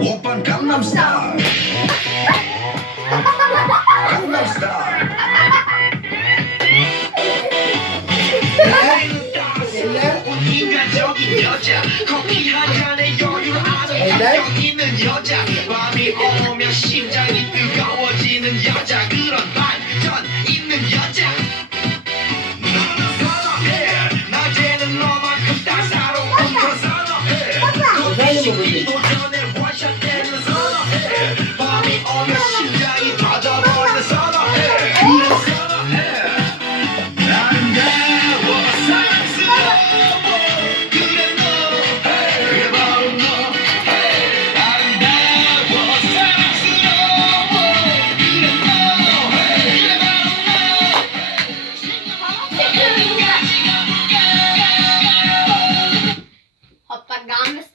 오빤 강남스타일 강남스타일 인간적인 여자 커피 한 잔에 여유를 아는 감정 있는 여자 밤이 오면 심장이 뜨거워지는 여자 그런 반전 있는 여자 나는 사랑해 낮에는 너만큼 따사로운 걸 사랑해 거기서 이 도전에